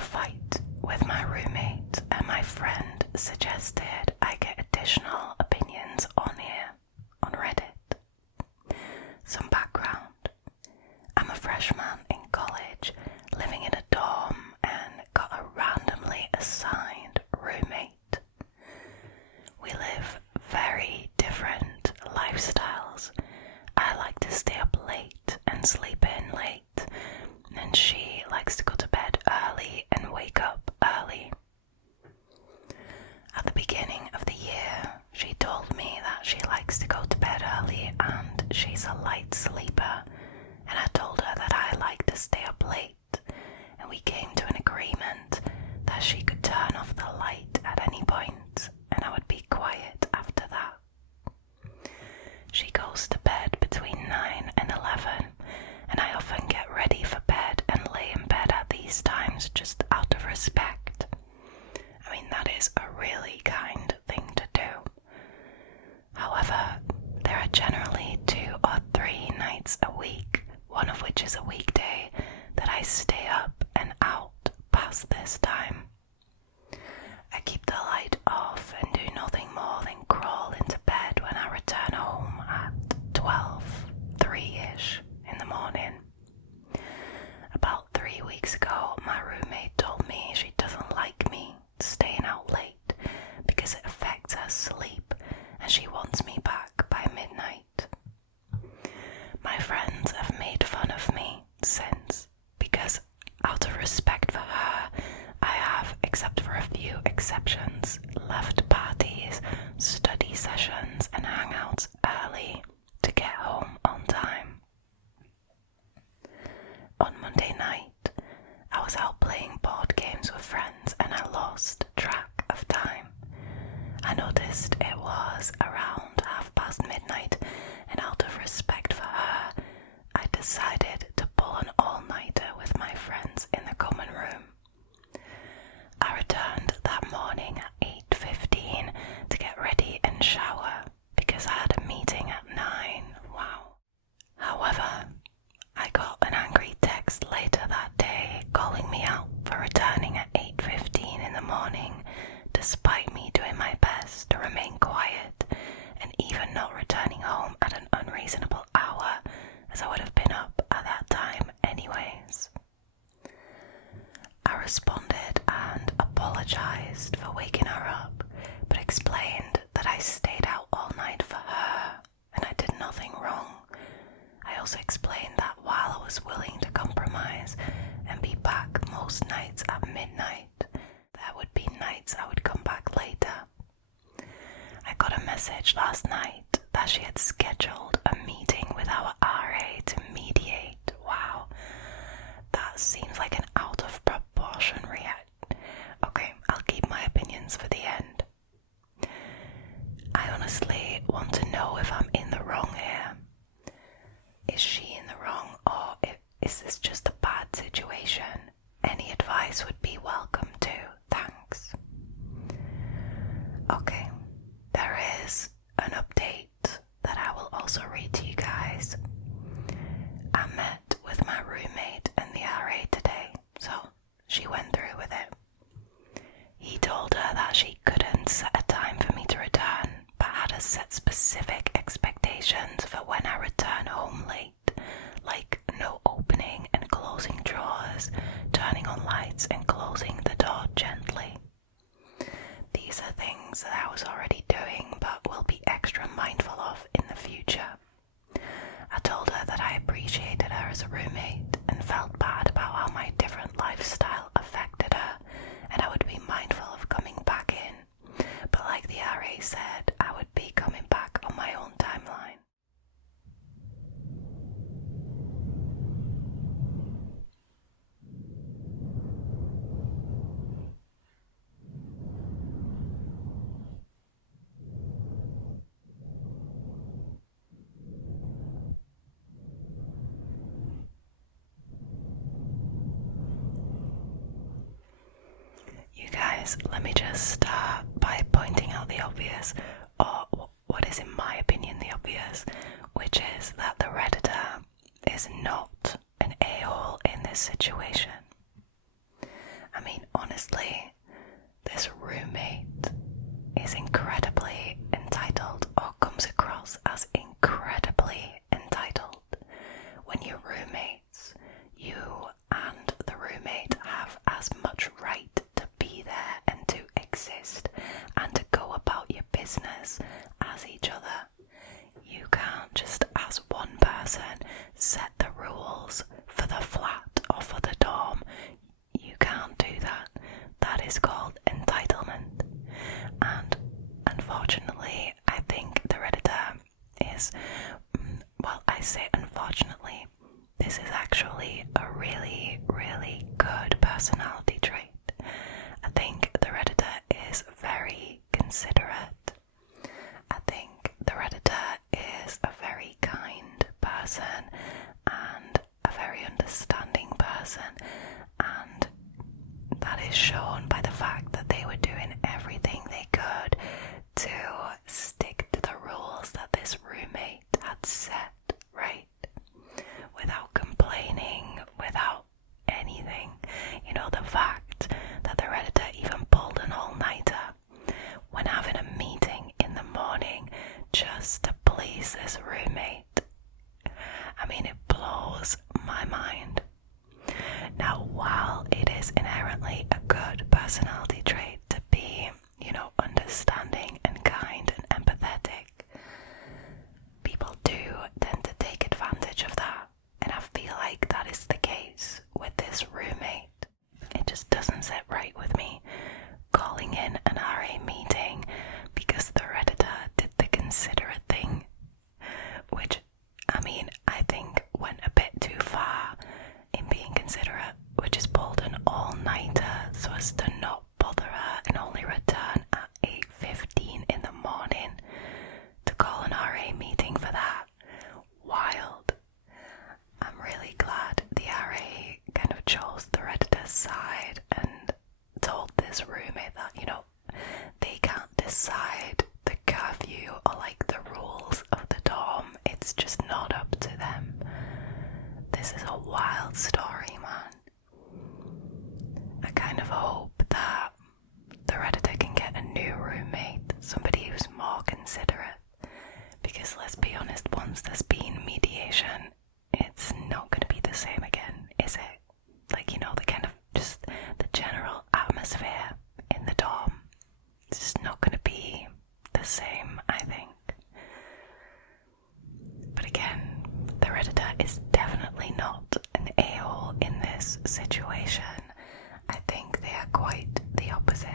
a fight with my roommate, and my friend suggested I get additional opinions on here, on Reddit. Some background. I'm a freshman in college, living in a dorm, and got a randomly assigned roommate. We live very different lifestyles. I like to stay up late and sleep in late, and she likes to go to bed early and wake up early. At the beginning of the year, she told me that she likes to go to bed early and she's a light sleeper, and I told her that I like to stay up late, and we came to an agreement that she could turn off the light at any point and I would be quiet after that. She goes to bed between 9 and 11, and I often get ready for bed and lay in bed at these times just out of respect. I mean, that is a really kind thing to do. However, there are generally 2 or 3 nights a week, one of which is a weekday, that I stay up and out past this time. I keep the light off and do nothing more than crawl into bed when I return home at 3-ish in the morning. About 3 weeks ago, my roommate told me she doesn't like me staying out late because it affects her sleep and she wants me back by midnight. My friends have made fun of me since because, out of respect for her, I have, except for a few exceptions, left parties, study sessions and hangouts early to get home on time. On Monday night, I was out playing board games with friends and I lost track of time. I noticed it was around midnight, and out of respect for her, I decided to pull an all-nighter with my friends in the common room. I returned that morning at 8:15 to get ready and shower because I had a meeting at 9. Wow. However, I got an angry text later that day calling me out for returning at 8:15 in the morning, despite me doing my best to remain quiet and even not returning home at an unreasonable hour, as I would have been up at that time anyways. I responded and apologized for waking her up, but explained that I stayed out all night for her and I did nothing wrong. I also explained that while I was willing to compromise and be back most nights at midnight, there would be nights I would come back later. I got a message last night that she had scheduled a meeting with our RA to mediate. Wow, that seems like an out of proportion react. Okay, I'll keep my opinions for the end. I honestly want to know if I'm in the wrong here. Is she in the wrong, or is this just a bad situation? Any advice would be welcome too, thanks. Okay, there is an update that I will also read to you guys. I met with my roommate and the RA today, so she went through with it. He told her that she couldn't set a time for me to return, but had to set specific expectations for when I return home late, like no opening and closing drawers, turning on lights and closing the door gently. These are things that I was already doing but will be extra mindful of in the future. I told her that I appreciated her as a roommate and felt bad about how my different lifestyle affected her, and I would be mindful of coming back in. But like the RA said, I would be coming back on my own timeline. Let me just start by pointing out the obvious, or what is in my opinion the obvious, which is that the Redditor is not an a-hole in this situation. I mean, honestly, this roommate is incredibly entitled, or comes across as incredibly entitled. When you're roommates, you and the roommate have as much right to be there and to exist and to go about your business as each other. You can't just, as one person, set the rules for the flat or for the dorm. You can't do that. That is called entitlement. And unfortunately, I think the Redditor is, well, I say unfortunately, this is actually a really, really good personality trait. I think the Redditor is very considerate. I think the Redditor is a very kind person and a very understanding person, and that is shown by the fact that they were doing everything they could to stick to the rules that this roommate had set, right? Without complaining, without anything. You know, the fact that the Redditor even pulled an all-nighter when having a meeting in the morning just to please this roommate. I mean, it blows my mind. Now, while it is inherently a good personality trait to be, you know, understanding and kind and empathetic, people do tend to take advantage of that, and I feel like that is the case with this roommate. It just doesn't sit right with me calling in an RA meeting because the Redditor did the considerate thing, which, I mean, I think went a bit too far in being considerate, which is pulled an all-nighter so as to not bother her and only return at 8:15 in the morning to call an RA meeting for that. Wild. I'm really glad the RA kind of chose the Redditor's side and told this roommate that, you know, they can't decide the curfew or like the rules of the dorm. It's just not up to them. This is a wild story, man. I kind of hope that the Redditor can get a new roommate, somebody who's more considerate, because let's be honest, once there's been mediation, it's not going to be the same again, is it? Like, you know, the kind of just the general atmosphere in the dorm, it's just not going to be the same, I think. But again, the Redditor is definitely not an a-hole in this situation. I think they are quite the opposite.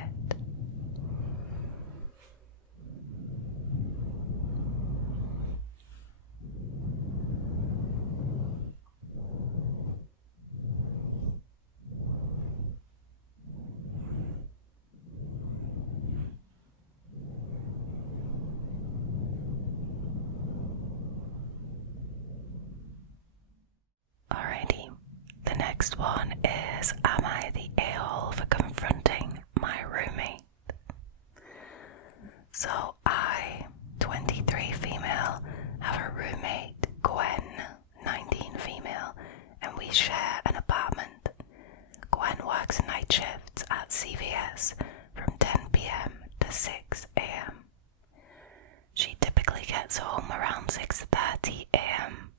Alrighty, the next one is, am I the a-hole for confronting my roommate? So I, 23 female, have a roommate, Gwen, 19 female, and we share an apartment. Gwen works night shifts at CVS from 10 p.m. to 6 a.m. She typically gets home around 6:30 a.m.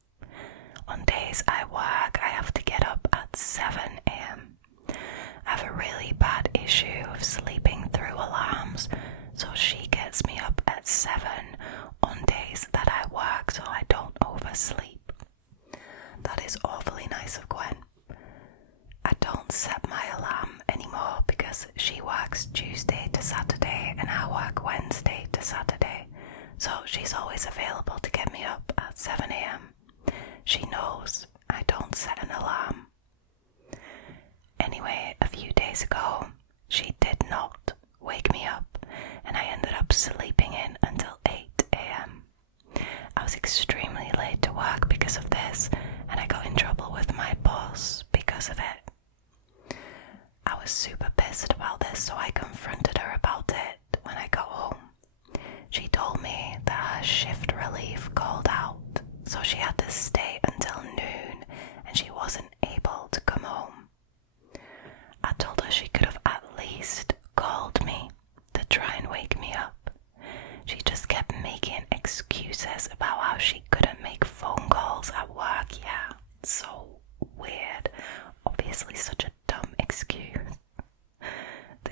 On days I work, I have to get up at 7 a.m. I have a really bad issue of sleeping through alarms, so she gets me up at 7 on days that I work so I don't oversleep. That is awfully nice of Gwen. I don't set my alarm anymore because she works Tuesday to Saturday and I work Wednesday to Saturday, so she's always available to get me up at 7 a.m. She knows I don't set an alarm. Anyway, a few days ago, she did not wake me up, and I ended up sleeping in until 8 a.m. I was extremely late to work because of this, and I got in trouble with my boss because of it. I was super pissed about this, so I confronted her about it when I got home. She told me that her shift relief called out, so she had to stay until noon and she wasn't able to come home. I told her she could have at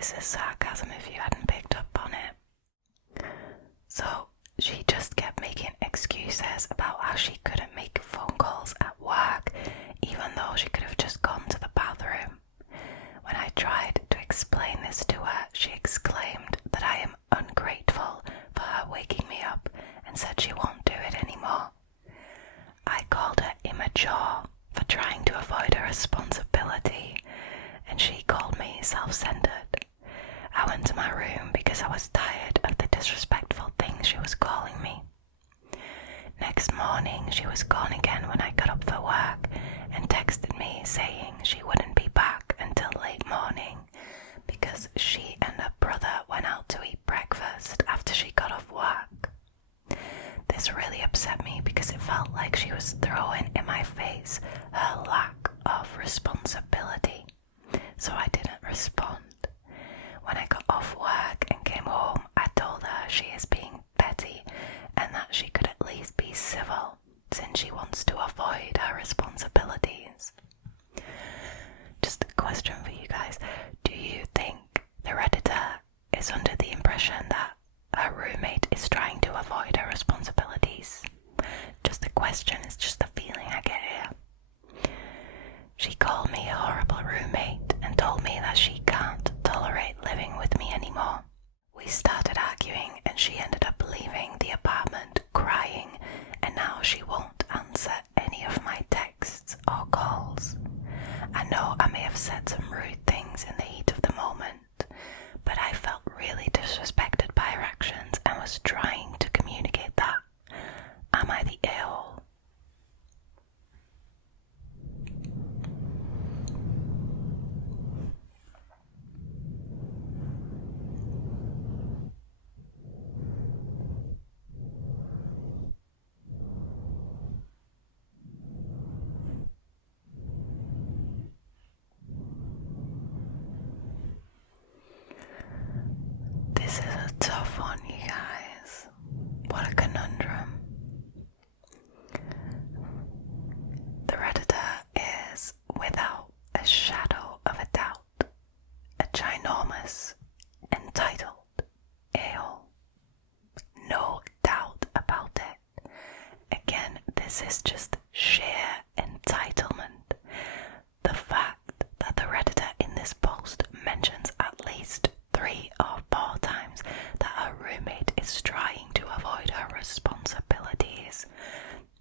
This is sarcasm if you hadn't picked up on it. So she just kept making excuses about how she couldn't make phone calls at work, even though she could have just gone to the bathroom. When I tried to explain this to her, she exclaimed that I am ungrateful for her waking me up and said she won't do it anymore. I called her immature for trying to avoid her responsibility, and she called me self-centered. I went to my room because I was tired of the disrespectful things she was calling me. Next morning, she was gone again when I got up for work and texted me saying she wouldn't be back until late morning because she and her brother went out to eat breakfast after she got off work. This really upset me because it felt like she was throwing in my face her lack of responsibility, so I didn't respond. When I got off work and came home, I told her she is being petty and that she could at least be civil since she wants to avoid her responsibilities. Just a question for you guys. Do you think the Redditor is under the impression that her roommate is trying to avoid her responsibilities? Just a question, it's just a feeling I get here. She called me a horrible roommate and told me that she can't tolerate living with me anymore. We started arguing and she ended up leaving the apartment crying, and now she won't answer any of my texts or calls. I know I may have said some rude things in the heat of the moment, but I felt really disrespected by her actions and was trying to communicate that. Am I the a-hole? This is a tough one, you guys. What a conundrum. The Redditor is, without a shadow of a doubt, a ginormous, entitled a-hole. No doubt about it. Again, this is just sheer entitlement. The fact that the Redditor in this post mentions at least 3 or 4 times that her roommate is trying to avoid her responsibilities,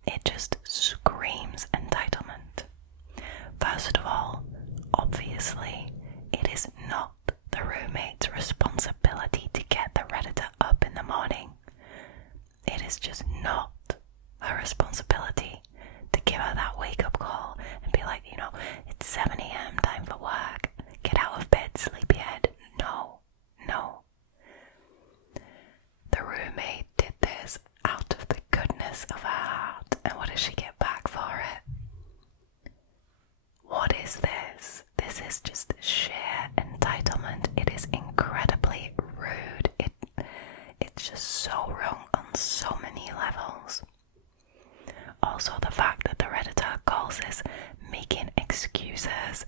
it just screams entitlement. First of all, obviously, it is not the roommate's responsibility to get the Redditor up in the morning. It is just not her responsibility to give her that wake-up call and be like, it's 7 a.m, time for work, get out of bed, sleepyhead. No. The roommate did this out of the goodness of her heart, and what does she get back for it? What is this? This is just sheer entitlement. It is incredibly rude. It's just so wrong on so many levels. Also, the fact that the Redditor calls this making excuses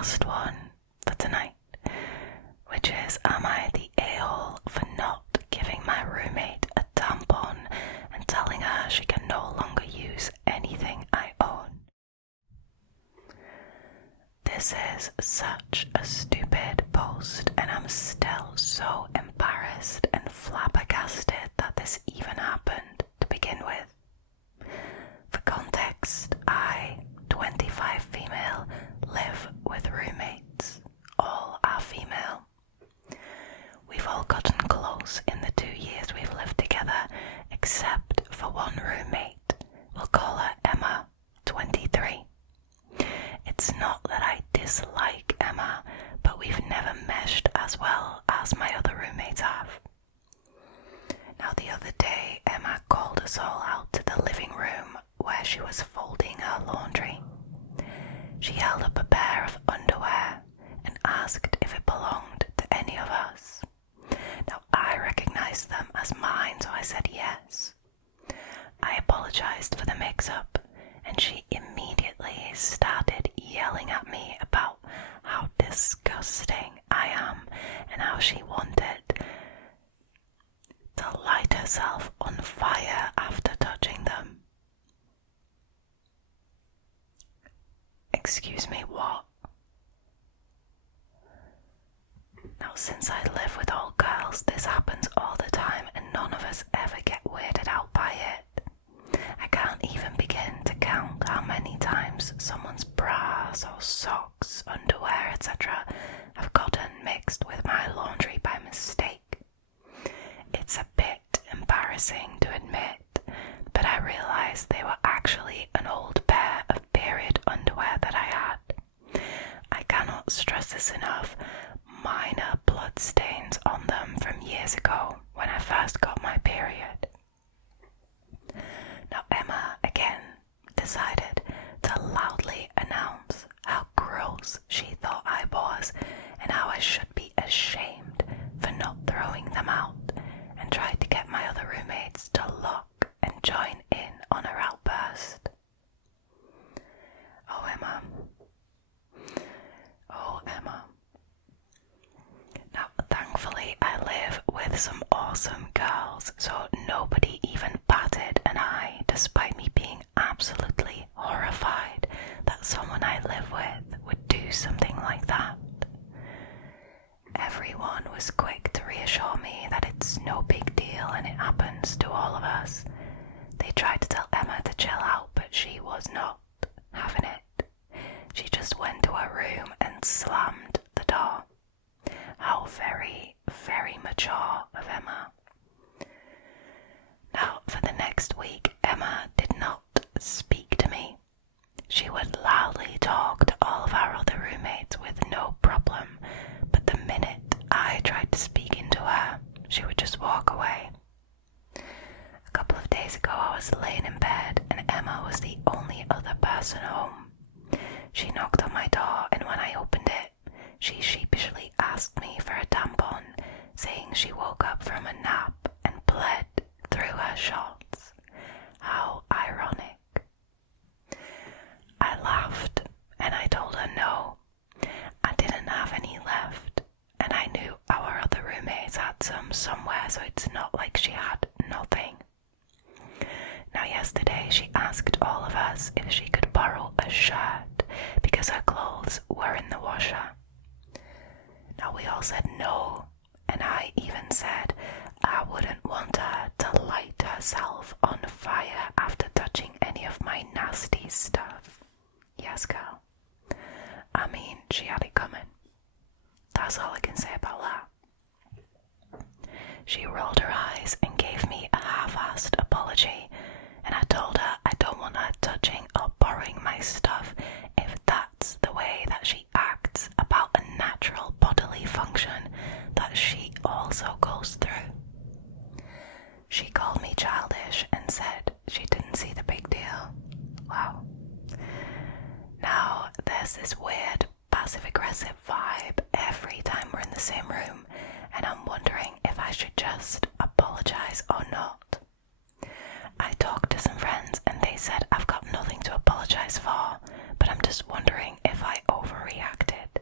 last one for tonight, which is, am I the a-hole for not giving my roommate a tampon and telling her she can no longer use anything I own? This is such a stupid post, and I'm still so embarrassed and flabbergasted that this even happened to begin with. For context, I, 25 female, live with roommates. All are female. We've all gotten close in the 2 years we've lived together, except for one roommate. We'll call her Emma, 23. It's not that I dislike Emma, but we've never meshed as well as my other roommates have. Now, the other day, Emma called us all out to the living room where she was folding her laundry. She held up a pair of underwear and asked if it belonged to any of us. Now, I recognized them as mine, so I said yes. I apologized for the mix-up, and she immediately started yelling at me about how disgusting I am and how she wanted to light herself on fire after touching them. Excuse me, what? Now, since I live with all girls, this happens all the time and none of us ever get weirded out by it. I can't even begin to count how many times someone's bras or socks, underwear, etc. have gotten mixed with my laundry by mistake. It's a bit embarrassing to admit, but I realized they were actually an old pair of period underwear that I had. I cannot stress this enough. Minor blood stains on them from years ago when I first got my period. Now, Emma again decided to loudly announce how gross she thought I was and how I should be ashamed for not throwing them out, and tried to get my other roommates to look and join in on her outburst. Oh, Emma. Oh, Emma. Now, thankfully, I live with some awesome girls, so nobody even batted an eye, despite me being absolutely horrified that someone I live with would do something like that. Everyone was quick to reassure me that it's no big deal and it happens to all of us. They tried to tell Emma to chill out, but she was not having it. She just went to her room and slammed the door. How very, very mature of Emma. Now, for the next week, Emma did not speak to me. She would loudly talk to all of our other roommates with no problem, but the minute I tried to speak into her, she would just walk away. A couple of days ago, I was laying in bed and Emma was the only other person home. She knocked on my door, and when I opened it, she sheepishly asked me for a tampon, saying she woke up from a nap and bled through her shorts. How ironic. I laughed and I told her no, I didn't have any left, and I knew our other roommates had some somewhere, so it's not like she had nothing. Now, yesterday she asked all of us if she could borrow a shirt because her clothes were in the washer. Now, we all said no, and I even said I wouldn't want her to light herself on fire after touching any of my nasty stuff. Yes, girl. I mean, she had it coming. That's all I can say about that. She rolled her eyes and gave me a half-assed apology, and I told her I don't want her touching or borrowing my stuff if that's the way that she acts about a natural bodily function that she also goes through. She called me childish and said she didn't see the big deal. Wow. Now, there's this weird passive-aggressive vibe every time we're in the same room, and I'm wondering if I should just apologize or not. I talked to some friends and they said I've got nothing to apologize for, but I'm just wondering if I overreacted.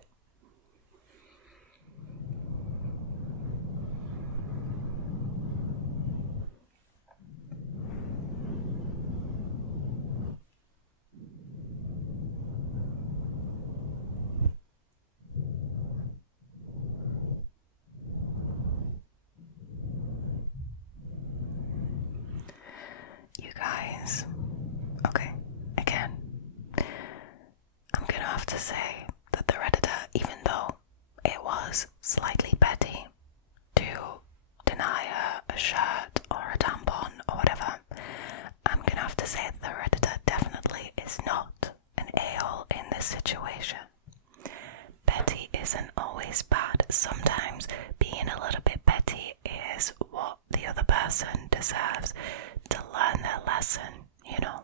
was slightly petty to deny her a shirt or a tampon or whatever, I'm gonna have to say that the Redditor definitely is not an a-hole in this situation. Petty isn't always bad. Sometimes being a little bit petty is what the other person deserves to learn their lesson, you know.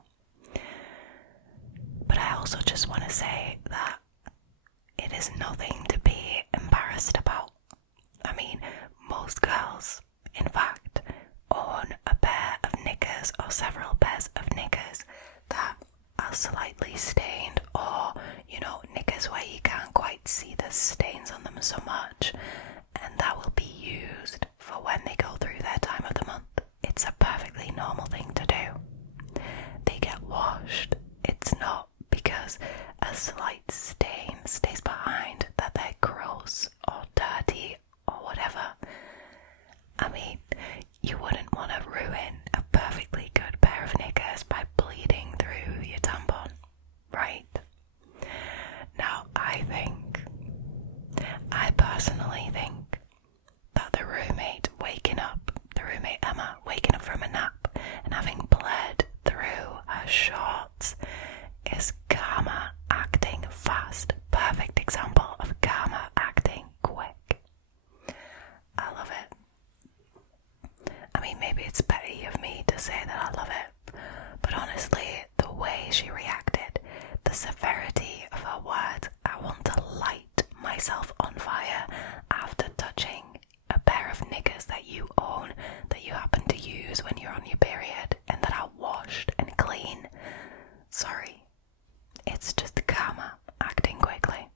But I also just want to say that it is nothing to be embarrassed about. I mean, most girls, in fact, own a pair of knickers or several pairs of knickers that are slightly stained, or, you know, knickers where you can't quite see the stains on them so much, and that will be used for when they go through their time of the month. It's a perfectly normal thing to do. They get washed. It's not because a slight stain stays behind that they're gross or dirty or whatever. I mean, you wouldn't want to ruin a perfectly good pair of knickers by bleeding through your tampon, right? Now, I personally think that the roommate Emma waking up from a nap and having bled through her shorts is karma acting fast. Perfect example of karma acting quick. I love it. I mean, maybe it's petty of me to say that I love it, but honestly, the way she reacted, the severity of her words, I want to light myself on fire after touching a pair of knickers that you own, that you happen to use when you're on your period, and that are washed and clean. Sorry. It's just karma acting quickly,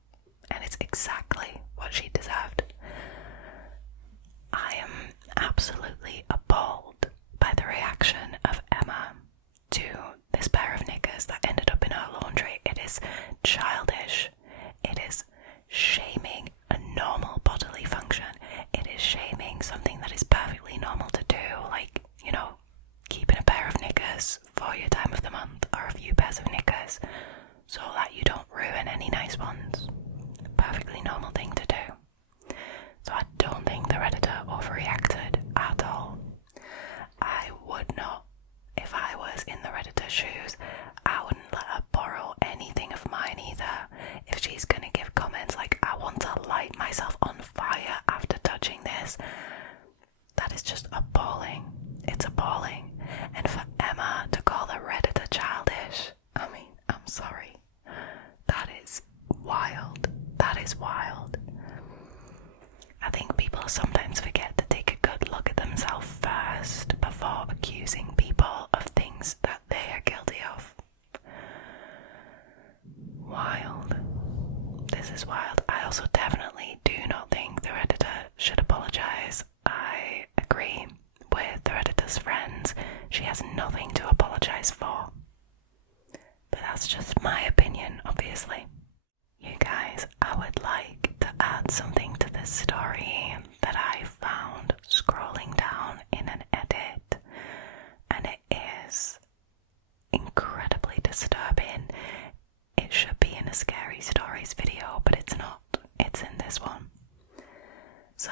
and it's exactly what she deserved. I am absolutely appalled by the reaction of Emma to this pair of knickers that ended up in her laundry. It is childish. It is shaming a normal bodily function. It is shaming something that is perfectly normal to do, like, you know, keeping a pair of knickers for your time of the month, or a few pairs of knickers, so that you don't ruin any nice ones. Perfectly normal thing to do. So I don't think the Redditor overreacted at all. I would not. If I was in the Redditor's shoes, I wouldn't let her borrow anything of mine either. If she's gonna give comments like, I want to light myself on fire after touching this, that is just appalling. It's appalling. And for Emma to call the Redditor childish, I mean, I'm sorry. That is wild. That is wild. I think people sometimes forget to take a good look at themselves first before accusing people of things that they are guilty of. Wild. This is wild. I also definitely do not think the Redditor should apologise. I agree with the Redditor's friends. She has nothing to apologise for. But that's just my opinion, obviously. You guys, I would like to add something to this story that I found scrolling down in an edit, and it is incredibly disturbing. It should be in a Scary Stories video, but it's not. It's in this one. So,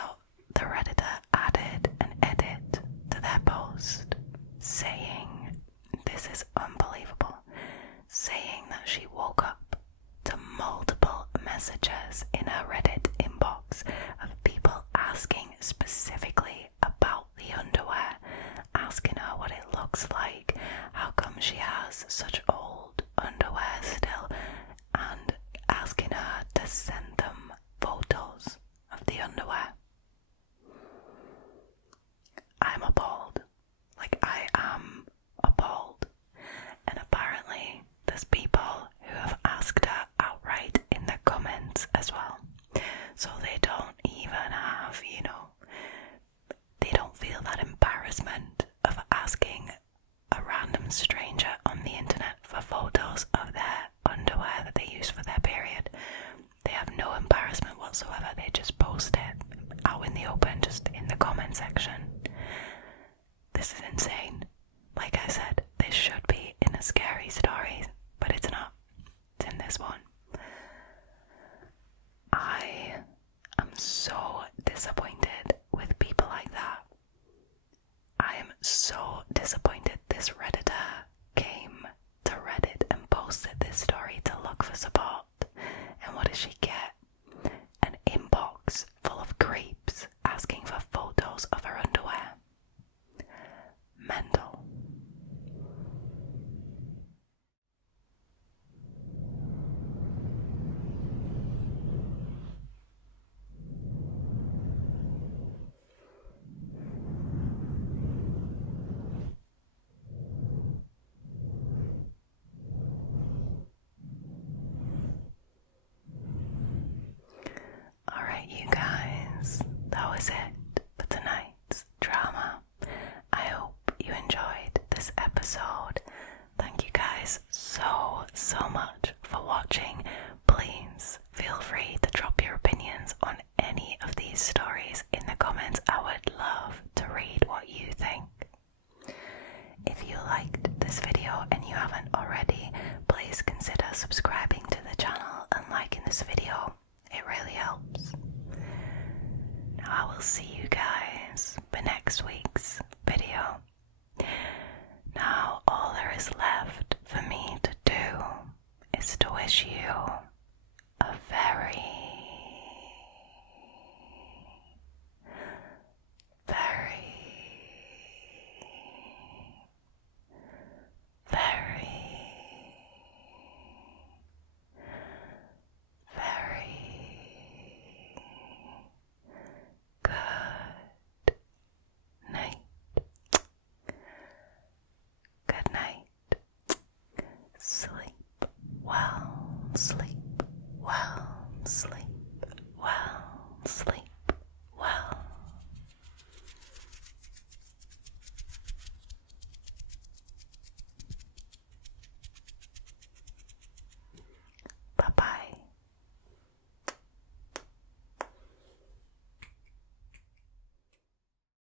the Redditor added an edit to their post saying, this is unbelievable, saying that she woke up to multiple messages in her Reddit inbox of people asking specifically about the underwear, asking her what it looks like, how come she has such old underwear still, and asking her to send them photos of the underwear. I'm appalled. Like, I am appalled. And apparently there's people who have asked her outright in the comments as well. So they don't even have, you know, they don't feel that embarrassment of asking a random stranger on the internet for photos of their underwear that they use for their period. They have no embarrassment whatsoever. They just post it out in the open, just in the comment section. This is insane. Like I said, this should be in a Scary Stories, but it's not. It's in this one. I am so disappointed with people like that. I am so disappointed this Redditor came to Reddit and posted this story to look for support. And what does she get? An inbox full of creeps asking for photos of her underwear. Mental. Alright, you guys, that was it for tonight's drama. I hope you enjoyed this episode. Thank you guys so much for watching. Please feel free to drop your opinions on any of these stories in the comments. I would love to read what you think. If you liked this video and you haven't already, please consider subscribing to the channel and liking this video. It really helps. Now I will see you guys for next week's video. Now all there is left for me to do is to wish you a very, very, very, very good night. Good night. Sleep well. Sleep